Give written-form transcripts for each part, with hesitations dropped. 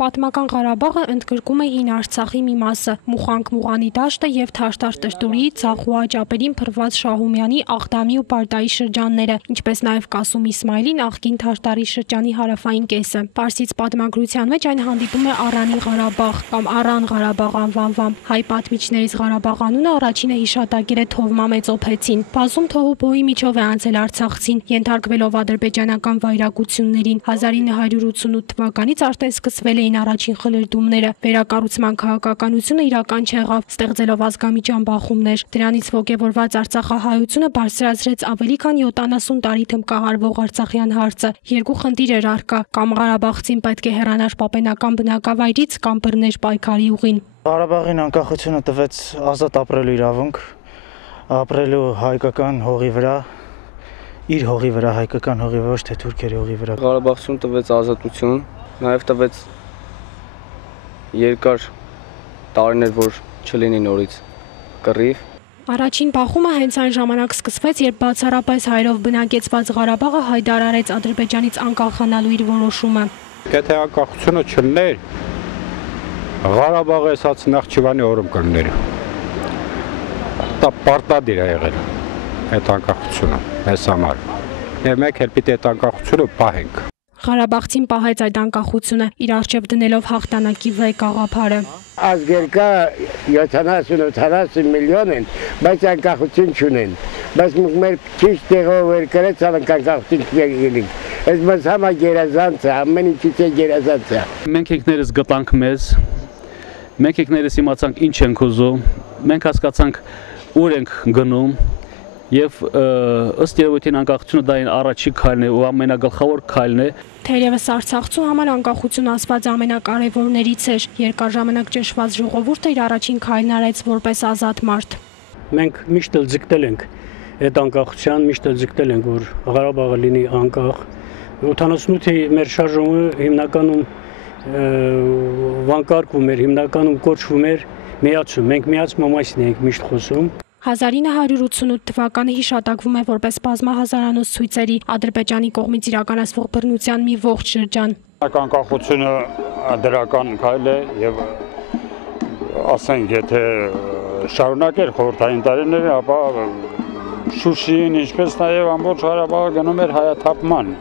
Պատմական Ղարաբաղը ընդգրկում է հին Արցախի մի մասը՝ Մուխանք Մուղանի դաշտը եւ Թաշտար Տրտուրի, Ցախուա ճապերին փրված Շահումյանի, Աղդամի ու Պարտայի շրջանները, ինչպես նաեւ Կասում Իսմայելի նախկին Թաշտարի շրջանի հարավային կեսը։ Պարսից պատմագրության մեջ այն հանդիպում է Արանի Ղարաբաղ կամ Արան Ղարաբաղ անվանվամբ։ Հայ պատմիչներից Ղարաբաղ անունը առաջինը հիշատակել է Թովմա Մեծոփեցին։ Բազում թոհուբոհի միջով է անցել արցախցին, ենթարկվելով ադրբեջանական վայրագություններին։ 1988 թվականից արդեն սկսվել էին առաջին խլրդումները, վերակառուցման քաղաքականությունը իրական չեղավ, ստեղծելով ազգամիջյան բախումներ։ Դրանից ոգևորված արցախահայությունը բարձրացրեց ավելի քան 70 տարի թմկահարվող արցախյան հարցը։ Երկու խնդիր էր առկա՝ կամ ղարաբաղցին պետք է հեռանար պապենական բնակավայրից, կամ բռներ պայքարի ուղին։ Ղարաբաղին անկախությունը տվեց ազատ ապրելու իրավունք, ապրելու հայկական հողի վրա, իր հողի վրա, հայկական հողի ոչ թե թուրքերի հողի վրա։ Ղարաբաղցուն տվեց ազատություն, նաև տվեց երկար տարիներ, որ չլինի նորից կռիվ։ Առաջին բախումը հենց այն ժամանակ սկսվեց, երբ բացառապես հայերով բնակեցված Ղարաբաղը հայտարարեց Ադրբեջանից անկախանալու իր որոշումը։ Եթե անկախությունը չլներ, Ղարաբաղը ասած Նախճիվանի օրում կլներ։ Դա պարտադիր է եղել այդ անկախությունը մեզ համար։ Եվ մենք էլ պիտի այդ անկախությունը պահենք։ Ղարաբաղցին պահեց այդ անկախությունը, իր առջև դնելով հաղթանակի վեհ գաղափարը։ Ազգերկա 70-80 միլիոն են, բայց անկախություն չունեն։ Բայց մեր ճիշտ տեղով վեր կրեց անկախություն չգելինք։ Այս մեզ համա գերազանց է, ամեն ինչից է գերազանց է։ Մենք ինքներս գտանք մեզ, մենք ինքներս իմացանք ինչ ենք ուզում, մենք հասկացանք ուր ենք գնում, եւ ըստ երևույթին անկախությունը դա առաջի քայլն է ու ամենագլխավոր քայլն է։ Թերևս արցախցու համար անկախություն ասված ամենակարևորներից էր։ Երկար ժամանակ ճնշված ժողովուրդը իր առաջին քայլն արեց որպես ազատ մարդ։ Մենք միշտ էլ ձգտել ենք այդ անկախության, միշտ էլ ձգտել ենք, որ Ղարաբաղը լինի անկախ։ 88-ի մեր շարժումը հիմնականում վանկարկվում էր, հիմնականում կոչվում էր միացում։ Մենք միացման մասին ենք միշտ խոսում։ 1988 թվականը հիշատակվում է որպես բազմահազարանոց ցույցերի Ադրբեջանի կողմից իրականացվող բռնության մի ողջ շրջան։ Անկախությունը դրական քայլ է եւ ասենք եթե շարունակեր խորհրդային տարիները, ապա Շուշին, ինչպես նաեւ ամբողջ Ղարաբաղը գնում էր հայաթափման։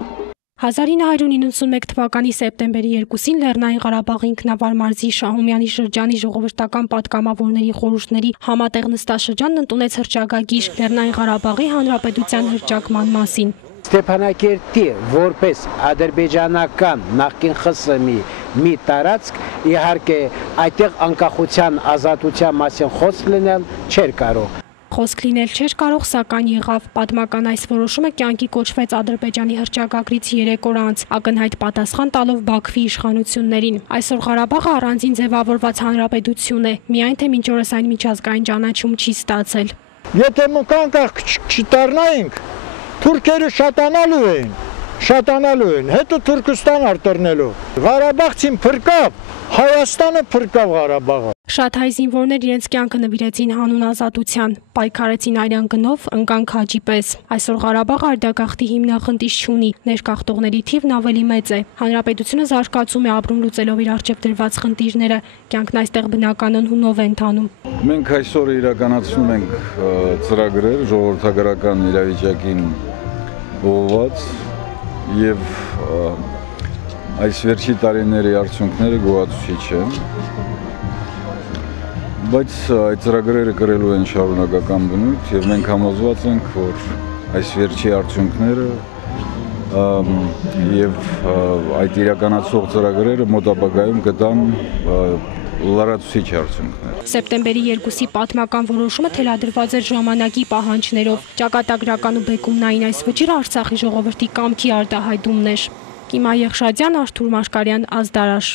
1991 թվականի սեպտեմբերի 2-ին Լեռնային Ղարաբաղի ինքնավար մարզի Շահումյանի շրջանի ժողովրդական պատգամավորների խորհուրդների համատեղ նստաշրջանն ընդունեց հռչակագիր Լեռնային Ղարաբաղի Հանրապետության հռչակման մասին։ Ստեփանակերտի որպես ադրբեջանական նախկին ԽՍՀՄ մի տարածք, իհարկե այդտեղ անկախության ազատության մասին խոսք լինել չէր կարող։ Խոսք լինել չէր կարող, սակայն եղավ։ Պատմական այս որոշումը կյանքի կոչվեց Ադրբեջանի հռչակագրից 3 օր անց, ակնհայտ պատասխան տալով Բաքվի իշխանություններին։ Այսօր Ղարաբաղը առանձին ձևավորված հանրապետություն է, միայն թե մինչ օրս այն միջազգային ճանաչում չի ստացել։ Եթե մենք անկախ չդառնայինք, թուրքերը շատանալու են, հետո Թուրքստան արտռնելու։ Ղարաբաղցին փրկավ, Հայաստանը փրկավ Ղարաբաղը։ Շատ հայ զինվորներ իրենց կյանքը նվիրեցին հանուն ազատության, պայքարեցին արյան գնով, ընկան քաջի պես։ Այսօր Ղարաբաղը արդագաղթի հիմնախնդիր չունի, ներկախտողների թիվն ավելի մեծ է։ Հանրապետությունը զարգացում է, ապրում լուծելով իր առջև դրված խնդիրները, կյանքն այստեղ բնականon հունով է ընթանում։ Մենք այսօր իրականացնում ենք ծրագրեր ժողովրդագրական իրավիճակին ուղղված եւ այս վերջի տարիների արդյունքները գոհացուցիչ են։ Բայց այդ ծրագրերը կրելու են շարունակական բնույթ եւ մենք համոզված ենք, որ այս վերջի արդյունքները եւ այդ իրականացող ծրագրերը մոտ ապագայում կտան լրացուցիչ արդյունքներ։ Սեպտեմբերի 2-ի պատմական որոշումը թելադրված էր ժամանակի պահանջներով։ Ճակատագրական ու բեկումնային այս վճիռը Արցախի ժողովրդի կամքի արտահայտումն էր։ Կիմա Եղշադյան, Արթուր Մաշկարյան, Ազդարաշ։